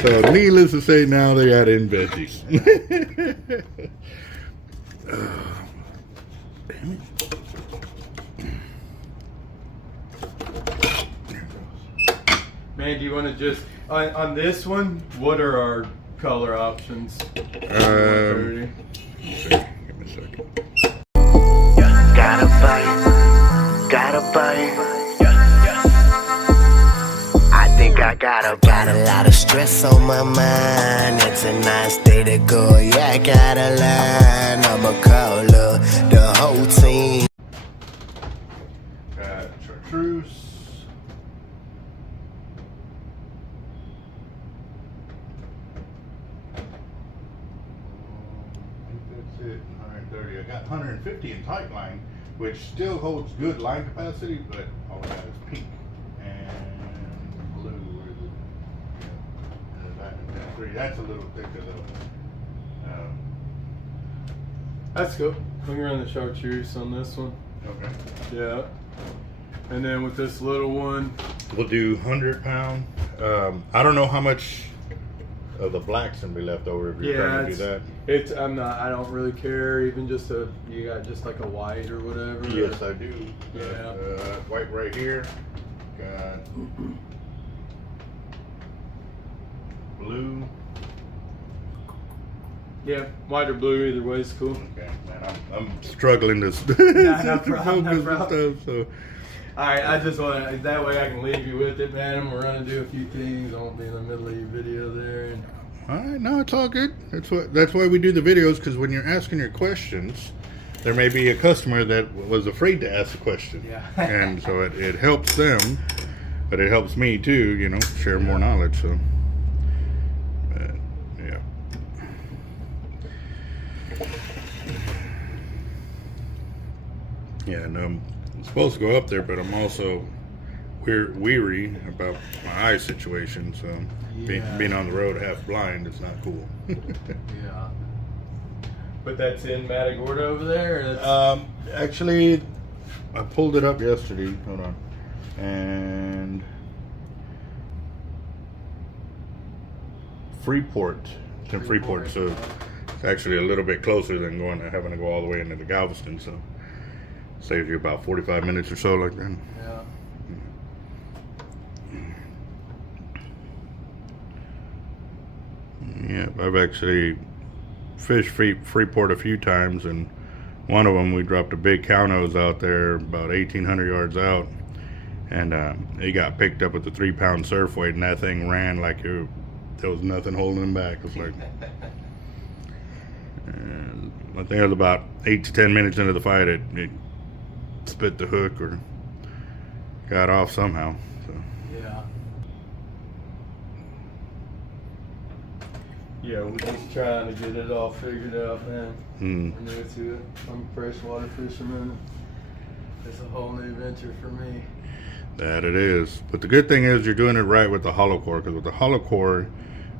So needless to say, now they got in veggies. Damn it. Man, do you want to just on this one? What are our color options? Give me a second. Gotta bite. I think I got a lot of stress on my mind. It's a nice day to go. Yeah, I got a line. I'ma call the whole team. Got Chartreuse. I think that's it. 130. I got 150 in tight line, which still holds good line capacity, but all I got is pink and blue. Where is it? Yeah. And that's a little thicker though. That's cool. We can run the Chartreuse on this one. Okay. Yeah. And then with this little one, We'll do 100 pound. I don't know how much of the black's gonna be left over if you're trying to do that. I don't really care. Even just you got just like a white or whatever. Yes, I do. Yeah. White right here. Got blue. Yeah, white or blue, either way is cool. Okay, man, I'm struggling to No problem, focus no and stuff. So, All right, I just want to, that way I can leave you with it, man. I'm gonna do a few things. I won't be in the middle of your video there. And all right, no, it's all good. That's why we do the videos, because when you're asking your questions, there may be a customer that was afraid to ask a question. Yeah. And so it helps them, but it helps me too, you know, share more knowledge. So, yeah. Yeah, and I'm supposed to go up there, but I'm also weary about my eye situation. So being on the road half blind is not cool. yeah. But that's in Matagorda over there? Or that's... Actually, I pulled it up yesterday. Hold on. And Freeport. It's in Freeport, so it's actually a little bit closer than having to go all the way into the Galveston. So saves you about 45 minutes or so, like that. Yeah. Yeah, I've actually fished Freeport a few times, and one of them we dropped a big cow nose out there about 1,800 yards out, and he got picked up with the 3-pound surf weight, and that thing ran like there was nothing holding him back. It was like, and I think it was about 8 to 10 minutes into the fight, it spit the hook or got off somehow. So. Yeah. Yeah, we're just trying to get it all figured out, man. We're new to it. I'm a freshwater fisherman. It's a whole new venture for me. That it is. But the good thing is you're doing it right with the hollow core, because with the hollow core,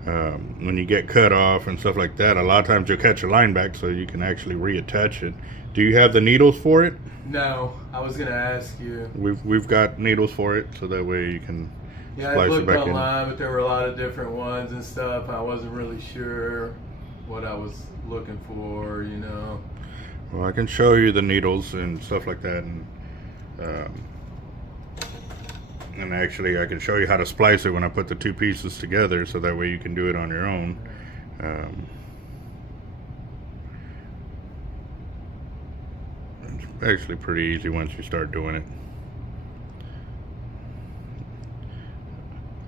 when you get cut off and stuff like that, a lot of times you'll catch a line back so you can actually reattach it. Do you have the needles for it? No, I was gonna ask you. We've got needles for it, so that way you can Yeah, I splice it looked back online, but there were a lot of different ones and stuff. I wasn't really sure what I was looking for, you know. Well, I can show you the needles and stuff like that, and actually I can show you how to splice it when I put the two pieces together, so that way you can do it on your own. It's actually pretty easy once you start doing it.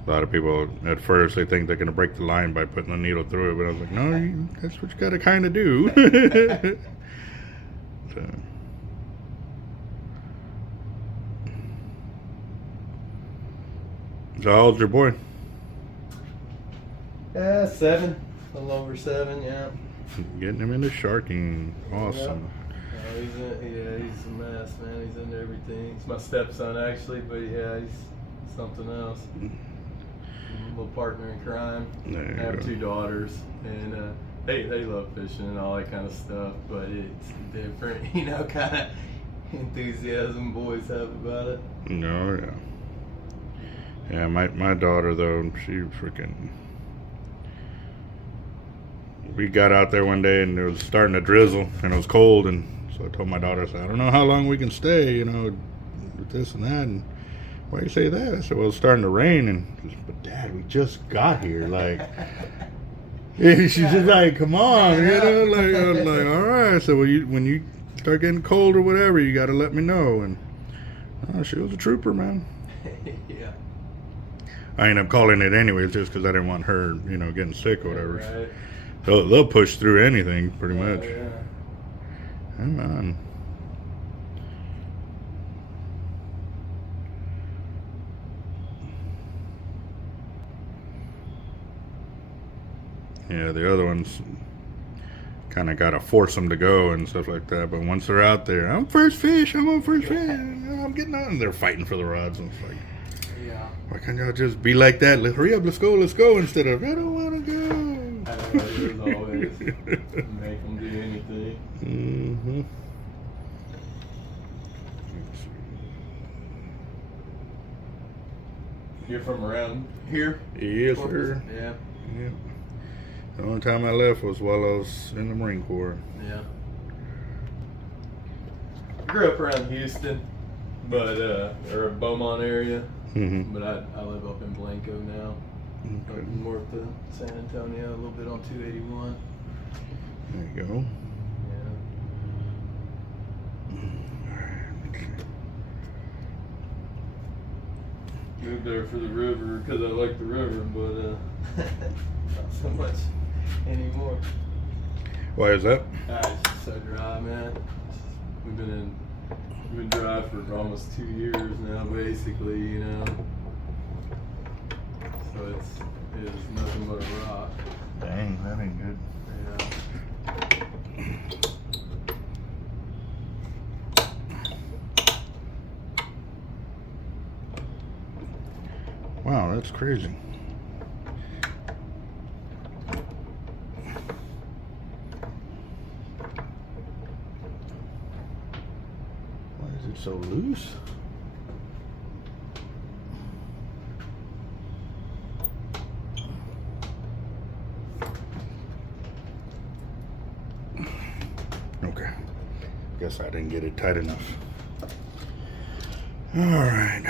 A lot of people at first they think they're going to break the line by putting the needle through it, but I was like, no, that's what you got to kind of do. So how old's your boy? 7, a little over 7, yeah. Getting him into sharking, awesome. He's a mess, man. He's into everything. He's my stepson, actually, but yeah, he's something else. A little partner in crime. I have 2 daughters, and they love fishing and all that kind of stuff, but it's different, you know, kind of enthusiasm boys have about it. No, yeah. Yeah, my daughter though, she freaking. We got out there one day and it was starting to drizzle and it was cold, and so I told my daughter, I said, I don't know how long we can stay, you know, with this and that. And why do you say that? I said, well, it's starting to rain. And she goes, but Dad, we just got here. Like, she's just like, come on, you know. Like, I was like, all right. So when you start getting cold or whatever, you got to let me know. And she was a trooper, man. Yeah. I ended up calling it anyways, just because I didn't want her, you know, getting sick or whatever. Right. They'll push through anything, pretty much. Yeah. Come on. Yeah, the other ones kind of got to force them to go and stuff like that. But once they're out there, I'm first fish, I'm on first fish, I'm getting on. And they're fighting for the rods. And it's like, Yeah. why can't y'all just be like that? Hurry up, let's go, instead of, I don't want to go. I know, there's always make them do anything. Mm-hmm. You're from around here? Yes, Corpus? sir. Yeah. Yeah. The only time I left was while I was in the Marine Corps. Yeah. I grew up around Houston, but or Beaumont area, Mm-hmm. but I live up in Blanco now, up north of San Antonio, a little bit on 281. There you go. Yeah. Moved there for the river because I like the river, but not so much anymore. Why is that? It's just so dry, man. We've been dry for almost 2 years now, basically, you know. So it is nothing but a rock. Dang, that ain't good. Yeah. Wow, that's crazy. Why is it so loose? Okay. Guess I didn't get it tight enough. All right.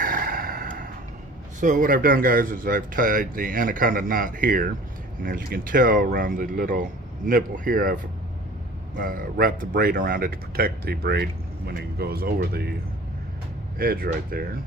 So what I've done, guys, is I've tied the anaconda knot here, and as you can tell around the little nipple here, I've wrapped the braid around it to protect the braid when it goes over the edge right there.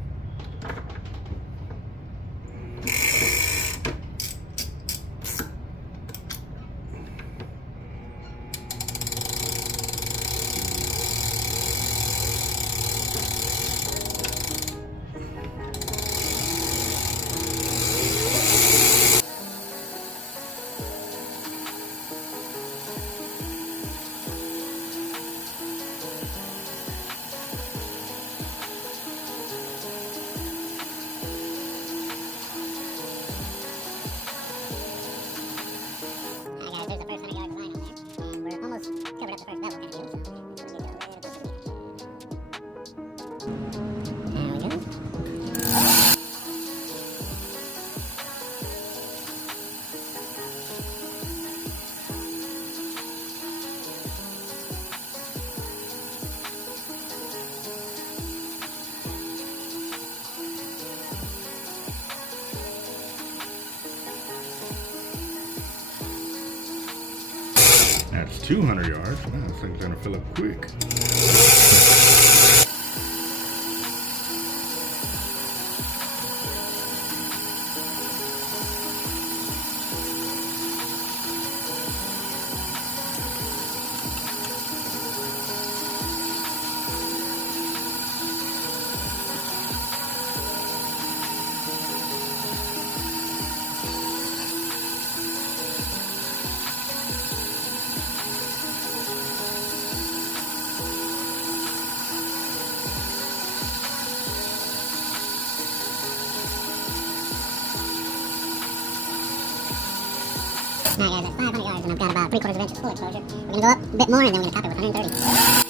That's 200 yards. Man, this thing's gonna fill up quick. Now guys, at 500 yards and I've got about 3/4 inch of full exposure. We're gonna go up a bit more and then we're gonna top it with 130.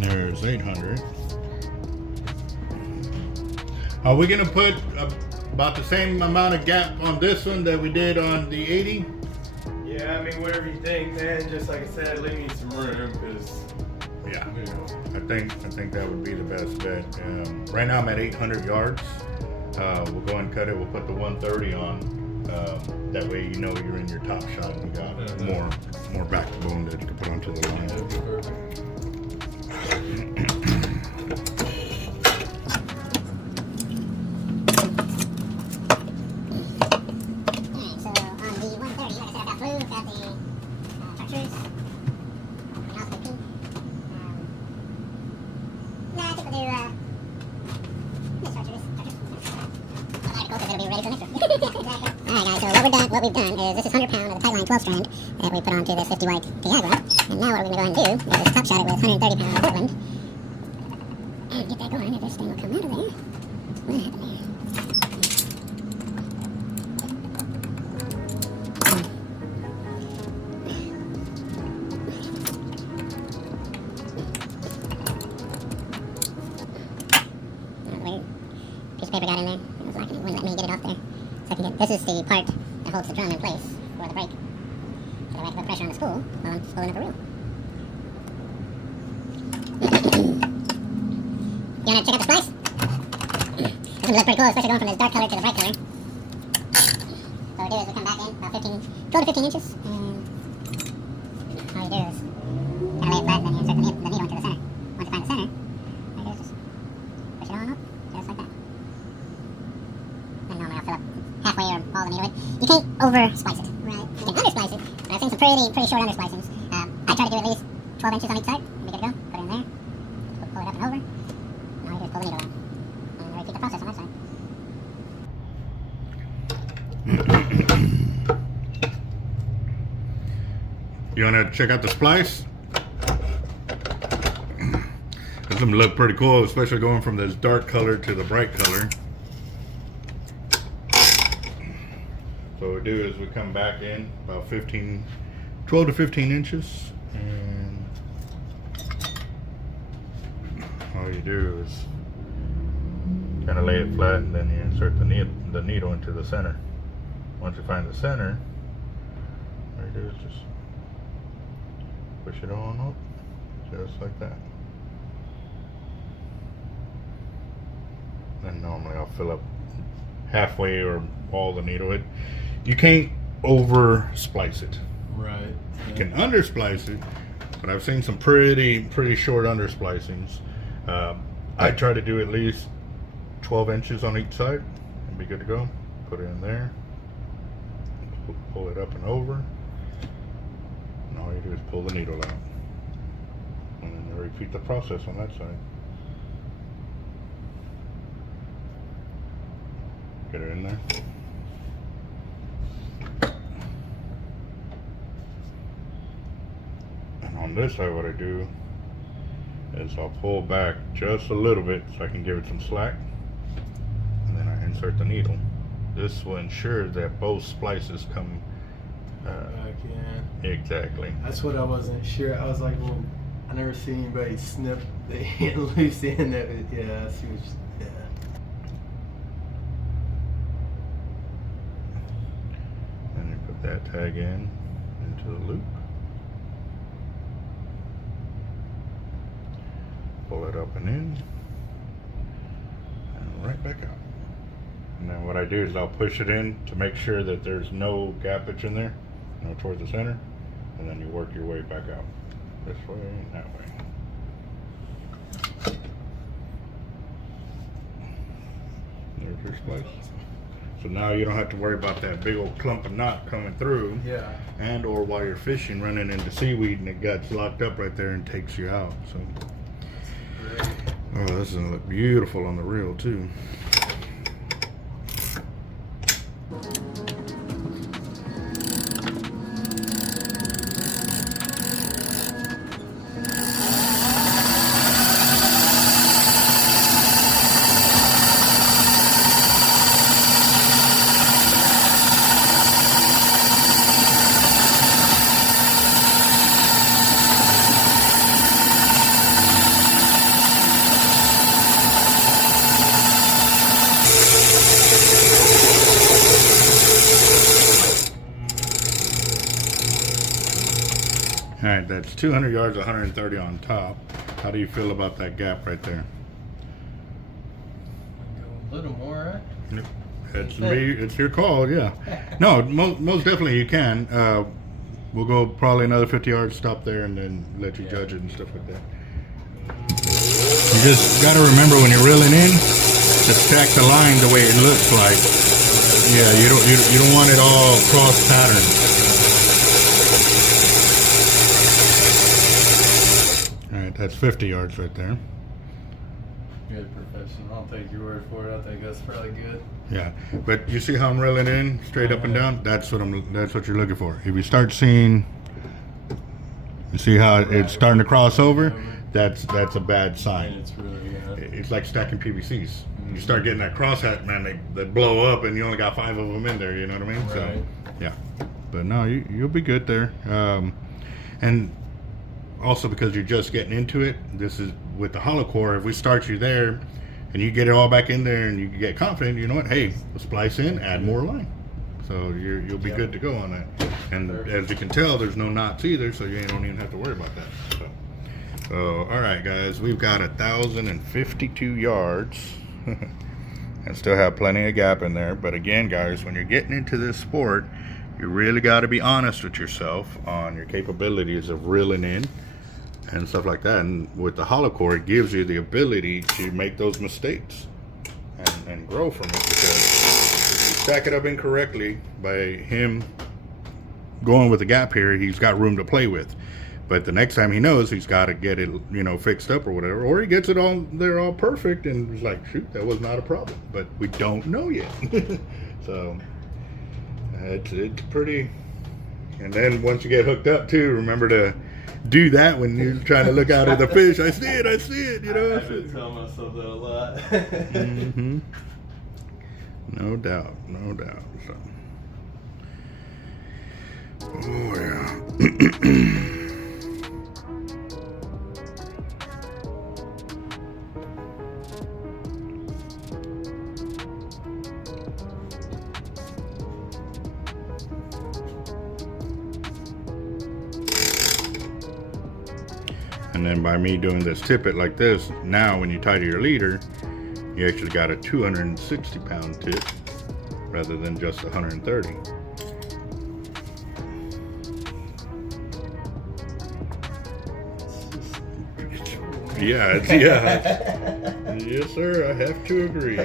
There's 800. Are we gonna put about the same amount of gap on this one that we did on the 80? Yeah, I mean, whatever you think, man. Just like I said, leave me some room, because Yeah, I think that would be the best bet. Right now I'm at 800 yards. We'll go and cut it. We'll put the 130 on. That way you know you're in your top shot and you got more backbone that you can put onto the line. that'd be perfect. Alright, so on the 130, like I said, I've got blue, I've got the Chartreuse, and also the pink. Nah, I think we'll do this Chartreuse. Alright, cool, because it'll be ready for next one. Exactly. Alright guys, so what we've done is this is 100 pound of the Tightline 12 strand that we put onto this 50 white tiagra. And now what we're going to go ahead and do is top shot it with 130 pound of Portland. And get that going, and this thing will come out of there. What happened there? Weird piece of paper got in there. It was locking it. Wouldn't let me get it off there. So I can get, this is the part that holds the drum in place for the brake. So I have to put pressure on the spool while I'm spooling up a reel. You want to check out the splice? This one looks pretty cool, especially going from this dark color to the bright color. So what we do is we come back in about 12 to 15 inches, and all you do is kind of lay it flat, and then you insert the needle into the center. Once you find the center, all you do is just push it on up, just like that. And normally I'll fill up halfway or all the needle with. You can't over splice it. Right. You can under splice it, but I've seen some pretty short under splicings. I try to do at least 12 inches on each side. Be good to go. Put it in there. Pull it up and over. And all you do is pull the needle out. And repeat the process on that side. You want to check out the splice? This one look pretty cool, especially going from this dark color to the bright color. So what we do is we come back in about 12 to 15 inches, and all you do is kind of lay it flat, and then you insert the needle into the center. Once you find the center, all you do is just push it on up, just like that. And normally I'll fill up halfway or all the needle. You can't over splice it. Right. You can under splice it, but I've seen some pretty short under splicings. I try to do at least 12 inches on each side and be good to go. Put it in there, pull it up and over, and all you do is pull the needle out, and then you repeat the process on that side. Get it in there. And on this side, what I do is I'll pull back just a little bit so I can give it some slack, and then I insert the needle. This will ensure that both splices come Back in. exactly. That's what I wasn't sure. I was like, well, I never seen anybody snip the end loose end of it. Yeah, I see what you, yeah. And you put that tag into the loop. Pull it up and in, and right back out. And then what I do is I'll push it in to make sure that there's no gappage in there, towards the center, and then you work your way back out. This way and that way. There's your splice. So now you don't have to worry about that big old clump of knot coming through. Yeah. And or while you're fishing, running into seaweed and it gets locked up right there and takes you out. So. Great. Oh, this is gonna look beautiful on the reel too. That's 200 yards, 130 on top. How do you feel about that gap right there? Go a little more, right? It's your call, yeah. No, most definitely you can. We'll go probably another 50 yards, stop there, and then let you judge it and stuff like that. You just got to remember when you're reeling in to stack the line the way it looks like. Yeah, you don't want it all cross pattern. All right, that's 50 yards right there. Good professional. I'll take your word for it. I think that's probably good. Yeah, but you see how I'm reeling in straight up and down? That's what you're looking for. If you start seeing, you see how it's starting to cross over, that's a bad sign. It's really, it's like stacking PVCs. You start getting that crosshatch, man, they blow up, and you only got 5 of them in there. You know what I mean? Right. So, yeah. But no, you'll be good there. And also because you're just getting into it, this is with the hollow core. If we start you there, and you get it all back in there, and you get confident, you know what? Hey, let's splice in, add more line. So you'll be good to go on that. And as you can tell, there's no knots either, so you don't even have to worry about that. So all right, guys, we've got 1,052 yards. And still have plenty of gap in there. But again, guys, when you're getting into this sport, you really got to be honest with yourself on your capabilities of reeling in and stuff like that. And with the hollow core, it gives you the ability to make those mistakes and grow from it, because if you stack it up incorrectly, by him going with the gap here, he's got room to play with. But the next time he knows he's got to get it, fixed up or whatever, or he gets it all there all perfect and he's like, shoot, that was not a problem. But we don't know yet. So it's pretty. And then once you get hooked up too, remember to do that when you're trying to look out at the fish. I see it, you know. I've been telling myself that a lot. Mm-hmm. No doubt. So. Oh yeah. And then by me doing this tippet like this, now when you tie to your leader, you actually got a 260-pound tip rather than just 130. Yeah, yes sir, I have to agree.